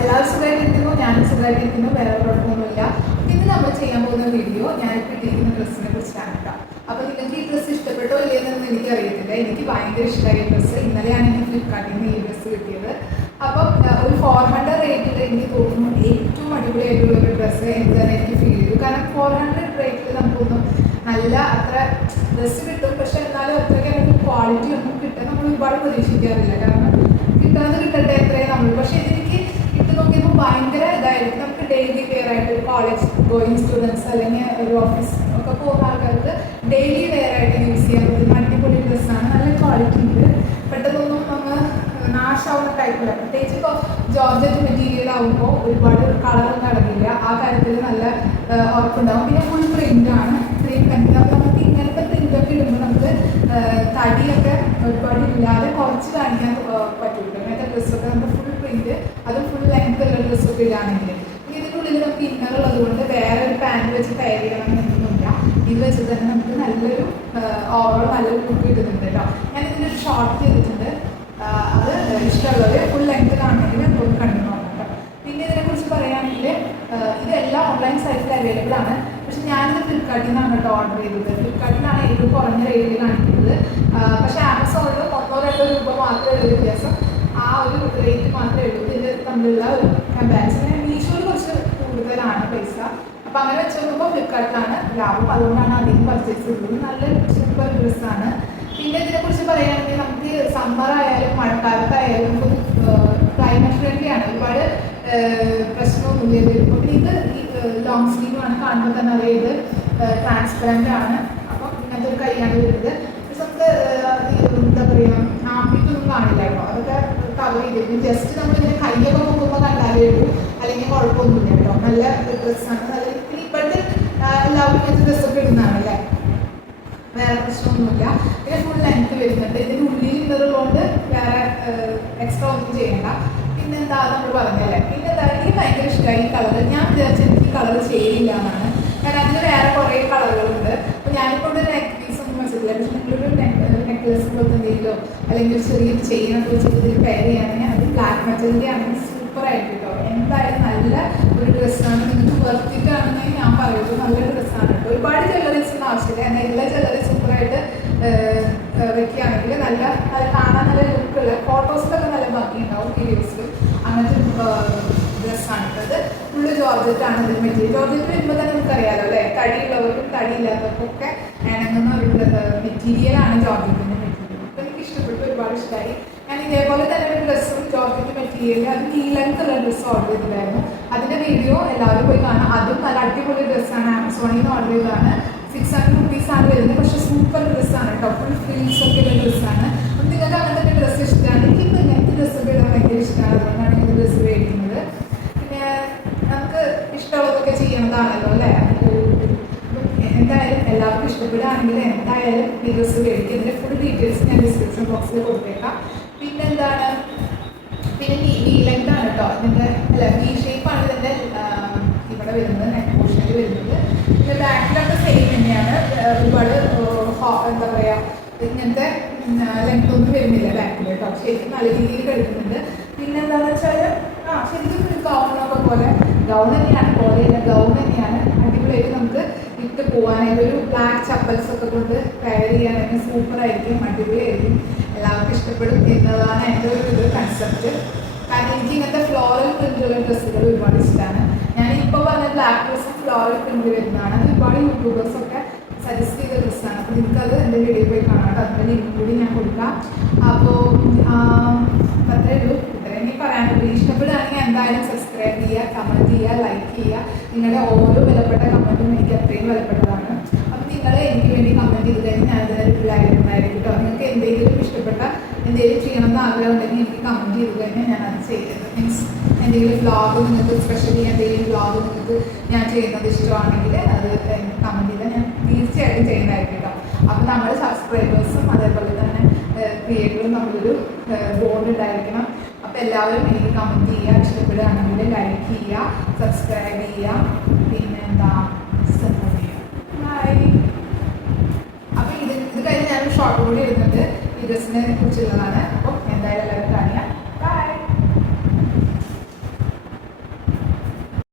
എല്ലാവരും സുഖമായിട്ടിരിക്കുന്നു, ഞാനും സുഖമായിട്ടിരിക്കുന്നു, വേറെ കുഴപ്പമൊന്നുമില്ല. ഇന്ന് നമ്മൾ ചെയ്യാൻ പോകുന്ന വീഡിയോ ഞാനിപ്പോൾ ഇട്ടിരിക്കുന്ന ഡ്രസ്സിനെ കുറിച്ചാണ് കേട്ടോ. അപ്പോൾ നിങ്ങൾക്ക് ഈ ഡ്രസ്സ് ഇഷ്ടപ്പെട്ടോ ഇല്ലെന്നൊന്നും എനിക്കറിയത്തില്ല. എനിക്ക് ഭയങ്കര ഇഷ്ടമായ ഡ്രസ്സ്. ഇന്നലെയാണ് എനിക്ക് ഫ്ലിപ്കാർട്ടിൽ നിന്ന് ഈ ഡ്രസ്സ് കിട്ടിയത്. അപ്പം ഒരു 400 റേറ്റിൽ എനിക്ക് തോന്നുന്നു ഏറ്റവും അടിപൊളിയായിട്ടുള്ള ഒരു ഡ്രസ്സ് എന്താണെന്ന് എനിക്ക് ഫീൽ ചെയ്തു. കാരണം 400 റേറ്റിൽ നമുക്കൊന്നും നല്ല അത്ര ഡ്രസ്സ് കിട്ടും, പക്ഷെ എന്നാലും അത്രയ്ക്ക് നമുക്ക് ക്വാളിറ്റി ഒന്നും കിട്ടാൻ നമ്മൾ ഒരുപാട് പ്രതീക്ഷിക്കാറില്ല. കാരണം കിട്ടുന്നത് കിട്ടട്ടെ എത്രയും നമ്മൾ. പക്ഷെ ഇതെനിക്ക് ഇട്ട് നോക്കിയപ്പോൾ ഭയങ്കര ഇതായിരിക്കും. നമുക്ക് ഡെയിലി വെയർ ആയിട്ട് ഒരു കോളേജ് ഗോയിങ് സ്റ്റുഡൻസ് അല്ലെങ്കിൽ ഒരു ഓഫീസ് ഒക്കെ പോകുന്ന ആൾക്കാർക്ക് ഡെയിലി വെയർ ആയിട്ട് യൂസ് ചെയ്യാൻ പറ്റുന്ന അടിപൊളി ഡ്രസ്സാണ്. നല്ല ക്വാളിറ്റി ഉണ്ട്, പെട്ടെന്നൊന്നും നമ്മൾ നാശാവുന്ന ടൈപ്പില്ല. പ്രത്യേകിച്ച് ഇപ്പോൾ ജോർജറ്റ് മെറ്റീരിയൽ ആകുമ്പോൾ ഒരുപാട് കളറൊന്നും അടങ്ങില്ല. ആ കാര്യത്തിൽ നല്ല ഉറപ്പുണ്ടാകും. പിന്നെ ഫുൾ പ്രിൻ്റാണ്, ഇത്രയും പ്രിൻ്റ്. അപ്പോൾ നമുക്ക് ഇങ്ങനത്തെ പ്രിൻ്റൊക്കെ ഇടുമ്പോൾ നമുക്ക് തടിയൊക്കെ ഒരുപാട് ഇല്ലാതെ കുറച്ച് കാണിക്കാൻ പറ്റുള്ളൂ. ഇങ്ങനത്തെ ഡ്രസ്സൊക്കെ നമുക്ക് ഫുൾ പ്രിൻ്റ്, അതും ഫുൾ ലെങ്ത് ഉള്ള ഡ്രസ്സൊക്കെ ഇടുകയാണെങ്കിൽ. ഇതിനുള്ളിൽ നമുക്ക് ഇന്നറുള്ളത് കൊണ്ട് വേറെ ഒരു പാൻറ് വെച്ച് തയ്യാർ ചെയ്യണമെന്നൊന്നുമില്ല. ഇത് വെച്ച് തന്നെ നമുക്ക് നല്ലൊരു ഓവറോൾ നല്ലൊരു ലുക്ക് കിട്ടുന്നുണ്ട് കേട്ടോ. ഞാൻ ഇതിൻ്റെ ഒരു ഷോർട്ട് ചെയ്തിട്ടുണ്ട്, അത് ഇഷ്ടമുള്ളത് ഫുൾ ലെങ്ത് കാണണമെങ്കിൽ നമുക്ക് കണ്ടു നോക്കാം കേട്ടോ. പിന്നെ ഇതിനെക്കുറിച്ച് പറയുകയാണെങ്കിൽ ഇതെല്ലാം ഓൺലൈൻ സൈറ്റിൽ അവൈലബിൾ ആണ്. പക്ഷെ ഞാനിത് ഫ്ലിപ്കാർട്ടിൽ നിന്നാണ് കേട്ടോ ഓർഡർ ചെയ്തത്. ഫ്ലിപ്കാർട്ടിലാണ് ഏറ്റവും കുറഞ്ഞ റേറ്റിൽ കാണിക്കുന്നത്. പക്ഷേ ആമസോണിൽ 1-2 രൂപ മാത്രമേ ഉള്ളൂ വ്യത്യാസം. ആ ഒരു റേറ്റ് മാത്രമേ ഉള്ളൂ. ഇത് തമ്മിലുള്ള ഒരു കമ്പാരിസൺ. മീഷോയിൽ കുറച്ച് കൂടുതലാണ് പൈസ. അപ്പോൾ അങ്ങനെ വെച്ച് നോക്കുമ്പോൾ ഫ്ലിപ്കാർട്ടിലാണ് ലാഭം. അതുകൊണ്ടാണ് അധികം പർച്ചേസ് ചെയ്തത്. നല്ല സൂപ്പർ ഡ്രസ്സാണ്. പിന്നെ ഇതിനെക്കുറിച്ച് പറയുകയാണെങ്കിൽ നമുക്ക് സമ്മർ ആയാലും മഴക്കാലത്തായാലും ക്ലൈമറ്റ് ഫ്രണ്ട്ലി ആണ്. ഒരുപാട് പ്രശ്നമൊന്നുമില്ല. പിന്നെ ഇത് ലോങ് സ്ലീവാണ്, കാണുമ്പോൾ തന്നെ അറിയാം ഇത് ട്രാൻസ്പെറൻ്റ് ആണ്. അപ്പം ഇങ്ങനത്തെ ഒരു കൈയാണ് വരുന്നത്. പക്ഷെ നമുക്ക് എന്താ പറയുക, ആംബിറ്റൊന്നും കാണില്ല കേട്ടോ. അതൊക്കെ കവർ ചെയ്തിരിക്കും. ജസ്റ്റ് നമ്മളിങ്ങനെ കൈയൊക്കെ നോക്കുമ്പോൾ കണ്ടാലേ ഉള്ളൂ, അല്ലെങ്കിൽ കുഴപ്പമൊന്നുമില്ല കേട്ടോ. നല്ല ഡ്രസ്സാണ്. നല്ല പിന്നെ ഇപ്പോഴത്തെ എല്ലാവരും ഇങ്ങനത്തെ ഡ്രസ്സൊക്കെ ഇടുന്നതാണ് അല്ലേ, വേറെ പ്രശ്നമൊന്നുമില്ല. പിന്നെ ഫുൾ ലെങ്ത് വരുന്നുണ്ട്. ഇതിൻ്റെ ഉള്ളിൽ ഇന്നറുള്ളതുകൊണ്ട് വേറെ എക്സ്ട്രാ ഒന്നും ചെയ്യണ്ട. പിന്നെ എന്താ നമ്മൾ പറഞ്ഞല്ലേ. പിന്നെ എന്താ, എനിക്ക് ഭയങ്കര ഇഷ്ടമായി ഈ കളർ. ഞാൻ വിചാരിച്ചത് എനിക്ക് ഈ കളർ ചേരില്ല എന്നാണ്. കാരണം അതിന് വേറെ കുറേ കളറുകളുണ്ട്. അപ്പോൾ ഞാനിപ്പോൾ ഒരു നെക്ക് പീസ് ഒന്നും വെച്ചിട്ടില്ല. പക്ഷെ നിങ്ങളൊരു നെക്ലെസ് പോലത്തെ എന്തെങ്കിലോ അല്ലെങ്കിൽ ഒരു ചെറിയൊരു ചെയിനൊക്കെ വെച്ചിട്ട് ഇതിൽ പെയർ ചെയ്യുകയാണെങ്കിൽ അത് ബ്ലാക്ക് മെറ്റലിൻ്റെ ആണെങ്കിൽ സൂപ്പറായിട്ട് കേട്ടോ. എന്തായാലും നല്ല ഒരു ഡ്രസ്സാണ്. നിങ്ങൾക്ക് വർത്തിട്ടാണെന്ന് ഞാൻ പറയുന്നത്. നല്ലൊരു ഡ്രസ്സാണ് കേട്ടോ. ഒരുപാട് ജ്വല്ലറീസൊന്നും ആവശ്യമില്ല. എന്നാൽ എല്ലാ ജ്വല്ലറി സൂപ്പറായിട്ട് വെക്കുകയാണെങ്കിൽ നല്ല കാണാൻ നല്ല ലുക്കുള്ള, ഫോട്ടോസിലൊക്കെ നല്ല ഭംഗിയുണ്ടാവും, വീഡിയോസിൽ. അങ്ങനത്തെ ഡ്രസ്സാണ് കേട്ടത്. ഫുള്ള് ജോർജറ്റാണ് ഇതിൽ മെറ്റീരിയൽ. ജോർജറ്റ് വരുമ്പോൾ തന്നെ നമുക്കറിയാമല്ലോ അല്ലേ, തടിയുള്ളവർക്കും തടിയില്ലാത്തവർക്കും ഒക്കെ ഇണങ്ങുന്ന ഒരു മെറ്റീരിയലാണ് ജോർജറ്റിൻ്റെ മെറ്റീരിയൽ. അപ്പോൾ എനിക്ക് ഇഷ്ടപ്പെട്ടു, ഒരുപാട് ഇഷ്ടമായി. ഞാൻ ഇതേപോലെ തന്നെ ഒരു ഡ്രസ്സും ജോർജറ്റ് മെറ്റീരിയൽ, അത് നീലങ്ങുള്ള ഡ്രസ്സ് ഓർഡർ ചെയ്തിട്ടുണ്ടായിരുന്നു. അതിൻ്റെ വീഡിയോ എല്ലാവരും പോയി കാണാം. അതും നല്ല അടിപൊളി ഡ്രസ്സാണ്. ആമസോണിൽ നിന്ന് ഓർഡർ ചെയ്തതാണ്. 600 റുപ്പീസാണ് വരുന്നത്. പക്ഷേ സൂപ്പർ ഡ്രസ്സാണ് കേട്ടോ. ഫുൾ ഫ്രീൽസ് ഒക്കെ ഉള്ള ഡ്രസ്സാണ്. അപ്പം നിങ്ങൾക്ക് അങ്ങനത്തെ ഡ്രസ്സ് ഇഷ്ടമാണ്. എനിക്കിപ്പോൾ ഇങ്ങനത്തെ ഡ്രസ്സൊക്കെ ഇടാൻ ഭയങ്കര ഇഷ്ടമാണ്. അതുകൊണ്ടാണ് എനിക്ക് ഡ്രസ്സ് മേടിക്കുന്നത്. പിന്നെ നമുക്ക് ഇഷ്ടമുള്ളതൊക്കെ ചെയ്യണതാണല്ലോ അല്ലേ. എന്തായാലും എല്ലാവർക്കും ഇഷ്ടപ്പെടുകയാണെങ്കിൽ എന്തായാലും ഈ ഡ്രസ്സ് മേടിക്കും. ഇതിൻ്റെ ഫുൾ ഡീറ്റെയിൽസ് ഞാൻ ഡിസ്ക്രിപ്ഷൻ ബോക്സിൽ കൊടുത്തേക്കാം. പിന്നെ എന്താണ്, പിന്നെ വി ലെങ്താണ് കേട്ടോ. ഇതിൻ്റെ അല്ല വി ഷേപ്പാണ് ഇതിൻ്റെ ഇവിടെ വരുന്നത്, നെക്ക് പോർഷനിൽ വരുന്നത്. പിന്നെ ബാക്കിലൊക്കെ സെയിം തന്നെയാണ്. ഒരുപാട് എന്താ പറയുക, ഇങ്ങനത്തെ ലെങ്ത് ഒന്നും വരുന്നില്ല ബാക്കിൽ കേട്ടോ. ശരിക്കും നല്ല രീതിയിൽ കഴിക്കുന്നുണ്ട്. പിന്നെ എന്താണെന്ന് വെച്ചാൽ ശരിക്കും ഒരു ഗൗണൊക്കെ പോലെ, ഗൗൺ തന്നെയാണ്, പോലെയല്ല ഗൗൺ തന്നെയാണ്. അടിപൊളിയായിട്ട് നമുക്ക് ഇട്ട് പോകാനായിട്ട് ഒരു ബ്ലാക്ക് ചപ്പൽസൊക്കെ കൊണ്ട് പെയർ ചെയ്യാനായിട്ട് സൂപ്പറായിരിക്കും, അടിപൊളിയായിരിക്കും. എല്ലാവർക്കും ഇഷ്ടപ്പെടും എന്നതാണ് എൻ്റെ ഒരു കൺസെപ്റ്റ്. കാരണം എനിക്ക് ഇങ്ങനത്തെ ഫ്ലോറൽ പ്രിൻ്റുള്ള ഡ്രസ്സുകൾ ഒരുപാട് ഇഷ്ടമാണ്. ഞാനിപ്പോൾ പറഞ്ഞ ബ്ലാക്ക് ഡ്രസ്സും ഫ്ലോറൽ പ്രിൻ്റ് വരുന്നതാണ്. അത് ഒരുപാട് യൂട്യൂബേഴ്സൊക്കെ സജസ്റ്റ് ചെയ്ത ഡ്രസ്സാണ്. അപ്പോൾ നിങ്ങൾക്കത് എൻ്റെ വീഡിയോ പോയി കാണാം. അതിൻ്റെ ലിങ്ക് കൂടി ഞാൻ കൊടുക്കാം. അപ്പോൾ അത്രേ ഉള്ളൂ. ഇത്രയും പറയാനുള്ളൂ. ഇഷ്ടപ്പെടുകയാണെങ്കിൽ എന്തായാലും സബ്സ്ക്രൈബ് ചെയ്യുക, കമൻറ്റ് ചെയ്യുക, ലൈക്ക് ചെയ്യുക. നിങ്ങളുടെ ഓരോ വിലപ്പെട്ട കമൻറ്റും എനിക്ക് അത്രയും വിലപ്പെട്ടതാണ്. അപ്പം നിങ്ങൾ എനിക്ക് വേണ്ടി കമൻറ്റ് ചെയ്ത് കഴിഞ്ഞാൽ ഞാൻ അതിന് റിപ്ലൈ ആയിട്ടുണ്ടായിരിക്കും കേട്ടോ. നിങ്ങൾക്ക് എന്തെങ്കിലും ഇഷ്ടപ്പെട്ട എന്തെങ്കിലും ചെയ്യണമെന്ന് ആഗ്രഹം ഉണ്ടെങ്കിൽ എനിക്ക് കമൻറ്റ് ചെയ്ത് കഴിഞ്ഞാൽ ഞാൻ അത് ചെയ്യുന്നത്. മീൻസ് എന്തെങ്കിലും വ്ളോഗ് നിങ്ങൾക്ക് സ്പെഷ്യലി എന്തെങ്കിലും വ്ളോഗ് നിങ്ങൾക്ക് ഞാൻ ചെയ്യുന്നത് ഇഷ്ടമാണെങ്കിൽ അത് കമൻറ്റ് ചെയ്താൽ ഞാൻ തീർച്ചയായിട്ടും ചെയ്യുന്നതായിരിക്കും കേട്ടോ. അപ്പോൾ നമ്മൾ സബ്സ്ക്രൈബേഴ്സും അതേപോലെ തന്നെ ക്രിയേറ്ററും നമ്മളൊരു ബോണ്ട് ഉണ്ടായിരിക്കണം. അപ്പോൾ എല്ലാവരും എനിക്ക് കമൻറ്റ് ചെയ്യുക, ഇഷ്ടപ്പെടുകയാണെങ്കിൽ ലൈക്ക് ചെയ്യുക, സബ്സ്ക്രൈബ് ചെയ്യുക, പിന്നെ എന്താ സപ്പോർട്ട് ചെയ്യുക. ബൈ. അപ്പോൾ ഇത് കഴിഞ്ഞ് ഞാനൊരു ഷോർട്ട് കൂടി ഇടുന്നുണ്ട് ഈ ഡ്രസ്സിനെ കുറിച്ചുള്ളതാണ്. അപ്പോൾ എന്തായാലും എല്ലാവരും